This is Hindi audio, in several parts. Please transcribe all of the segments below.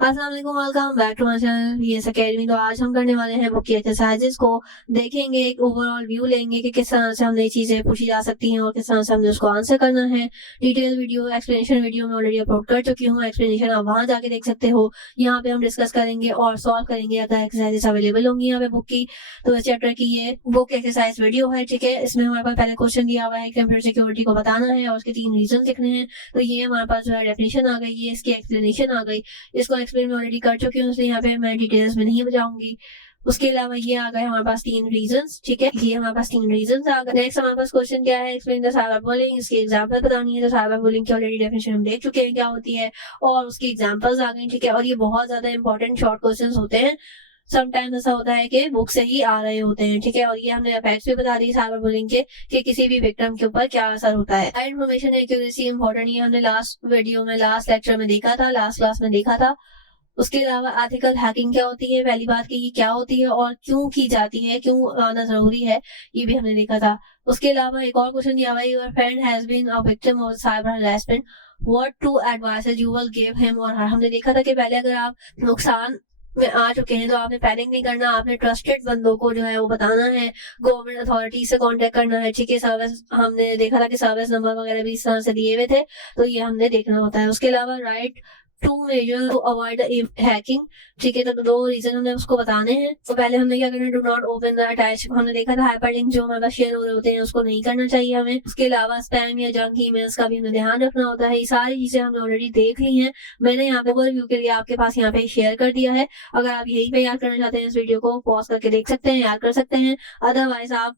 अस्सलाम वालेकुम, welcome back to my channel VS academy. तो आज हम करने वाले हैं बुक की एक्सरसाइजेस को देखेंगे, एक ओवरऑल व्यू लेंगे कि किस तरह से हमने चीज़ें पूछी जा सकती हैं और किस तरह से हमने उसको आंसर करना है। डिटेल वीडियो एक्सप्लेनेशन वीडियो में ऑलरेडी अपलोड कर चुकी हूँ, एक्सप्लेनेशन आप वहाँ जाके देख सकते हो। यहाँ पे हम डिस्कस करेंगे और सॉल्व करेंगे अगर एक्सरसाइजेस अवेलेबल होंगी यहाँ पे बुक की। तो इस चैप्टर की ये बुक एक्सरसाइज वीडियो है, ठीक है। इसमें हमारे पास पहले क्वेश्चन दिया हुआ है, कंप्यूटर सिक्योरिटी को बताना है और उसके 3 रीजन लिखने हैं। तो ये हमारे पास जो है डेफिनेशन आ गई, ये इसकी एक्सप्लेनेशन आ गई। इसको एक्सप्लेन में ऑलरेडी कर चुकी हूँ, इसलिए यहाँ पे मैं डिटेल्स में नहीं जाऊंगी। उसके अलावा ये आ गए हमारे पास 3 रीजंस, ठीक है। ये हमारे पास 3 रीजंस आ गए। नेक्स्ट हमारे पास क्वेश्चन क्या है, एक्सप्लेन द साइबर बुलिंग। इसकी एग्जांपल बतानी है। तो साइबर बुलिंग की ऑलरेडी डेफिनेशन हम देख चुके हैं क्या होती है और उसकी एग्जांपल्स आ गई, ठीक है। और ये बहुत ज्यादा इंपॉर्टेंट शॉर्ट क्वेश्चन होते हैं। समटाइम ऐसा होता है कि बुक से ही आ रहे होते हैं, ठीक है। और ये हमने इफेक्ट्स भी बता दी साइबर बुलिंग के कि किसी भी विक्टिम के ऊपर क्या असर होता है। इन्फॉर्मेशन एक्यूरेसी इंपॉर्टेंट, ये हमने लास्ट वीडियो में लास्ट लेक्चर में देखा था, लास्ट क्लास में देखा था। उसके अलावा एथिकल हैकिंग क्या होती है, पहली बात की ये क्या होती है और क्यों की जाती है, क्यों आना जरूरी है, ये भी हमने देखा था। उसके अलावा एक और क्वेश्चन दिया हुआ है, your friend has been a victim of cyber harassment, what two advices you will give him or her. हमने देखा था कि पहले अगर आप नुकसान में आ चुके हैं तो आपने पैनिक नहीं करना, आपने ट्रस्टेड बंदों को जो है वो बताना है, गवर्नमेंट अथॉरिटी से कांटेक्ट करना है, ठीक है। सर्विस हमने देखा था कि सर्विस नंबर वगैरह भी इस तरह से दिए हुए थे, तो ये हमने देखना होता है। उसके अलावा write two measure to avoid hacking, ठीक है। तो 2 रीजन हमने उसको बताने हैं। तो पहले हमने क्या करना है, do not open the attach, हमने देखा था हाइपरलिंक जो हमारे पास शेयर हो रहे होते हैं उसको नहीं करना चाहिए हमें। उसके अलावा स्पैम या जंक ईमेल्स का भी हमें ध्यान रखना होता है। ये सारी चीजें हमने ऑलरेडी देख ली हैं, मैंने यहाँ पे ओवरव्यू के लिए आपके पास यहाँ पे शेयर कर दिया है। अगर आप यही पे याद करना चाहते हैं इस वीडियो को पॉज करके देख सकते हैं, याद कर सकते हैं। अदरवाइज आप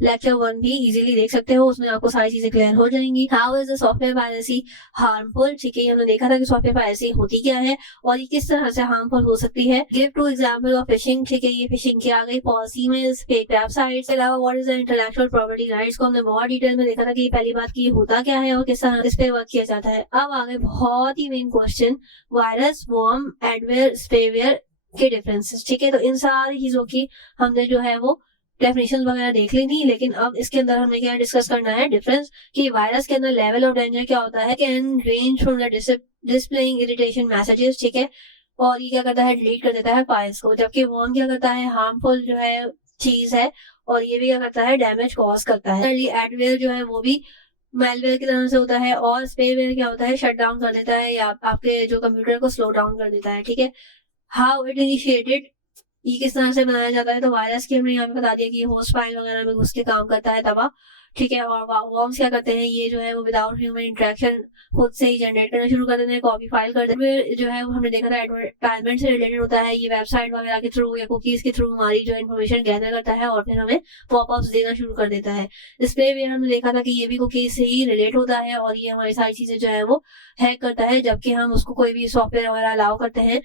लेक्चर 1 भी इजीली देख सकते हो, उसमें आपको सारी चीजें क्लियर हो जाएंगी। How is the software piracy harmful, ठीक है। हमने देखा था कि सॉफ्टवेयर पायरेसी होती क्या है और ये किस तरह से हार्मफुल हो सकती है। गिव 2 एग्जांपल ऑफ फिशिंग, ठीक है। ये फिशिंग की आ गई, फॉल्स ईमेल्स, फेक वेबसाइट्स। के अलावा what is the intellectual property rights को हमने बहुत डिटेल में देखा था कि पहली बात की होता क्या है और किस तरह इस पे वर्क किया जाता है। अब आ गए बहुत ही main question, virus, worm, adware, spyware के डिफरेंसेस, ठीक है। तो इन सारी चीजों की हमने जो है वो डेफिनेशन वगैरह देख ली थी, लेकिन अब इसके अंदर हमने क्या डिस्कस करना है, डिफरेंस कि वायरस के अंदर लेवल ऑफ डेंजर क्या होता है, can range from the displaying irritation messages, ठीक है। और ये क्या करता है, डिलीट कर देता है फाइल्स को। जबकि वर्म क्या करता है, हार्मफुल जो है चीज है और ये भी क्या करता है, डैमेज कॉज करता है। एडवेयर जो है वो भी मेलवेयर की तरह से होता है और स्पेवेयर क्या होता है, शट डाउन कर देता है या आपके जो कंप्यूटर को स्लो डाउन कर देता है, ठीक है। हाउ इट इनिशिएटेड, ये किस तरह से बनाया जाता है। तो वायरस की हमने यहाँ पे बता दिया कि होस्ट फाइल वगैरह में घुस के काम करता है दवा, ठीक है। और वर्म्स क्या करते हैं, ये जो है वो विदाउट ह्यूमन इंटरेक्शन खुद से ही जनरेट करना शुरू कर देते हैं, कॉपी फाइल कर देते हैं। जो है वो हमने देखा था एडवर्टाइजमेंट से रिलेटेड होता है, ये वेबसाइट वगैरह के थ्रू या कुकीज के थ्रू हमारी जो इन्फॉर्मेशन गैदर करता है और फिर हमें पॉपअप्स देना शुरू कर देता है। इसलिए भी हमने देखा था कि ये भी कुकीज से ही रिलेट होता है और ये हमारी सारी चीजें जो है वो हैक करता है, जबकि हम उसको कोई भी सॉफ्टवेयर वगैरह अलाउ करते हैं,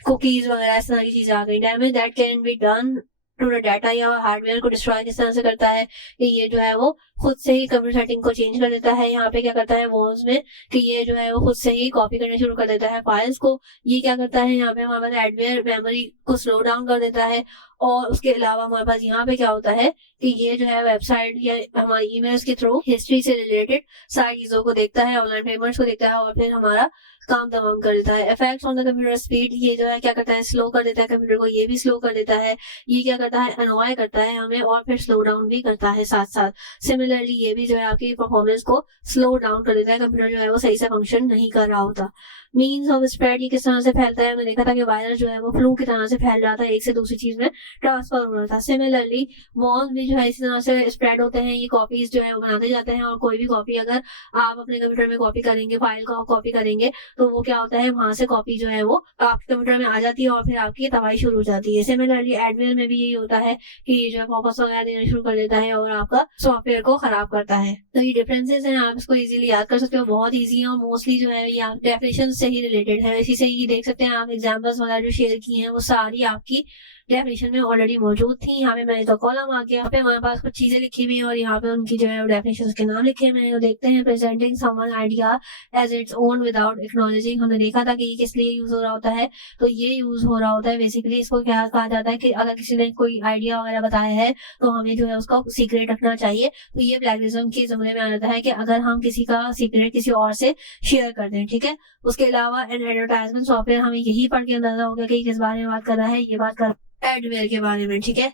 कुकीज वगैरह इस तरह की चीजें आ गई। Damage that can be done to the data या हार्डवेयर को डिस्ट्रॉय किस तरह से करता है कि ये जो है वो खुद से ही कंप्यूटर सेटिंग को चेंज कर देता है। यहाँ पे क्या करता है वर्म्स में कि ये जो है वो खुद से ही कॉपी करना शुरू कर देता है फाइल्स को। ये क्या करता है, यहाँ पे हमारे पास एडवेयर मेमोरी को स्लो डाउन कर देता है। और उसके अलावा हमारे पास यहाँ पे क्या होता है कि ये जो है वेबसाइट या हमारी ईमेल्स के थ्रू हिस्ट्री से रिलेटेड सारी चीजों को देखता है, ऑनलाइन पेमेंट्स को देखता है और फिर हमारा काम तमाम कर देता है। Effects on the computer speed, ये जो है क्या करता है, स्लो कर देता है कंप्यूटर को, ये भी स्लो कर देता है। ये क्या करता है, अनॉय करता है हमें और फिर स्लो डाउन भी करता है साथ साथ। सिमिलरली ये भी जो है आपकी परफॉर्मेंस को स्लो डाउन कर देता है, कंप्यूटर जो है वो सही से फंक्शन नहीं कर रहा होता। मीन्स ऑफ स्प्रेड, ये किस तरह से फैलता है, हमने देखा था कि वायरस जो है वो फ्लू की तरह से फैल रहा था, एक से दूसरी चीज में ट्रांसफर हो रहा था। सिमिलरली वर्म्स भी जो है इसी तरह से स्प्रेड होते हैं, ये कॉपीज जो है वो बनाते जाते हैं और कोई भी कॉपी अगर आप अपने कंप्यूटर में कॉपी करेंगे, फाइल को कॉपी करेंगे तो वो क्या होता है, वहां से कॉपी जो है वो आपके कंप्यूटर में आ जाती है और फिर आपकी तबाही शुरू हो जाती है। सिमिलरली एडवेयर में भी यही होता है कि ये जो है पॉपअप्स वगैरह देना शुरू कर देता है और आपका सॉफ्टवेयर को खराब करता है। तो ये डिफरेंसेस हैं, आप इसको इजीली याद कर सकते हो, बहुत इजी है और मोस्टली जो है ये डेफिनेशन से ही रिलेटेड है। इसी से ही देख सकते हैं आप, एग्जांपल्स वगैरह जो शेयर की हैं वो सारी आपकी डेफिनेशन में ऑलरेडी मौजूद थी। यहाँ पे मैंने तो कॉलम आ गया, यहाँ पे हमारे पास कुछ चीजें लिखी हुई हैं और यहाँ पे उनकी जो है डेफिनेशन के नाम लिखे हुए हैं। तो देखते हैं, presenting someone idea as its own without acknowledging. हमने देखा था कि ये किस लिए यूज हो रहा होता है, तो ये यूज हो रहा होता है बेसिकली, इसको क्या कहा जाता है कि अगर किसी ने कोई आइडिया वगैरह बताया है तो हमें जो है उसका सीक्रेट रखना चाहिए। तो ये प्लेगरिज्म के जुमले में आ जाता है कि अगर हम किसी का सीक्रेट किसी और से शेयर कर दें, ठीक है। उसके अलावा एन एडवर्टाइजमेंट सॉफ्टवेयर, हमें यही पढ़ के अंदाजा हो गया कि किस बारे में बात कर रहा है, ये बात कर एडवेयर के बारे में, ठीक है।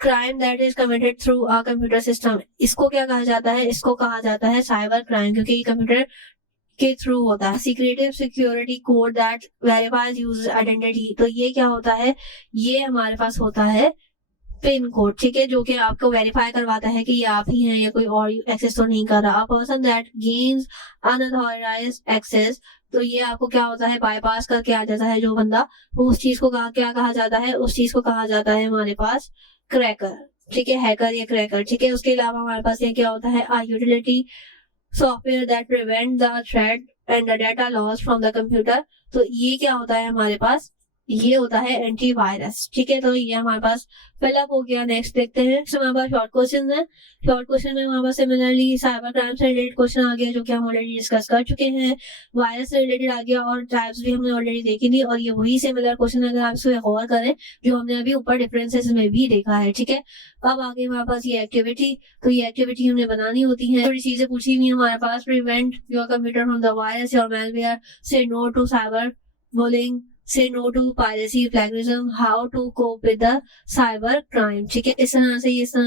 Crime that is committed through a computer system, इसको क्या कहा जाता है, इसको कहा जाता है साइबर क्राइम, क्योंकि ये कंप्यूटर के थ्रू होता है। Secretive security code that verifies user identity, तो ये क्या होता है, ये हमारे पास होता है पिन कोड, ठीक है, जो कि आपको वेरीफाई करवाता है कि ये आप ही हैं या कोई और एक्सेस तो नहीं कर रहा। Person that gains unauthorised access, तो ये आपको क्या होता है, बाईपास करके आ जाता है जो बंदा, उस चीज को क्या कहा जाता है, उस चीज को कहा जाता है हमारे पास क्रैकर, ठीक है, हैकर या क्रैकर, ठीक है। उसके अलावा हमारे पास ये क्या होता है, utility software that prevent the thread and the data loss from the computer, तो ये क्या होता है हमारे पास, ये होता है एंटीवायरस, ठीक है। तो ये हमारे पास फिलअप हो गया। नेक्स्ट देखते हैं, हमारे पास शॉर्ट क्वेश्चन है। शॉर्ट क्वेश्चन में हमारे पास सिमिलरली साइबर क्राइम से रिलेटेड क्वेश्चन आ गया, जो कि हम ऑलरेडी डिस्कस कर चुके हैं। वायरस से रिलेटेड आ गया और टाइप्स भी हमने ऑलरेडी देखी थी, और ये वही सिमिलर क्वेश्चन अगर आप इसको गौर करें जो हमने अभी ऊपर डिफरेंसेस में भी देखा है, ठीक है। अब आगे हमारे पास ये एक्टिविटी, तो ये एक्टिविटी हमने बनानी होती है। थोड़ी चीजें पूछी हुई हमारे पास, prevent your computer from the virus और malware, say no to cyber bullying, say no to piracy, plagiarism, how to cope with the cyber crime, ठीक है। इस तरह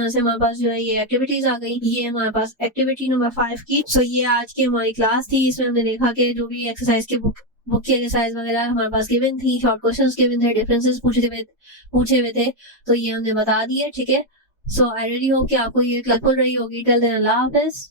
से हमारे पास जो है ये एक्टिविटीज आ गई। ये हमारे पास एक्टिविटी नंबर 5 की। सो ये आज की हमारी क्लास थी। इसमें हमने देखा कि जो भी एक्सरसाइज की बुक की एक्सरसाइज वगैरह हमारे पास गिवन थी, शॉर्ट क्वेश्चंस गिवन थे, डिफरेंसेस पूछे हुए थे, तो ये हमने बता दिए, ठीक है। सो आई रियली होप कि आपको ये हेल्पफुल रही होगी। टिल देन अल्लाह हाफिज।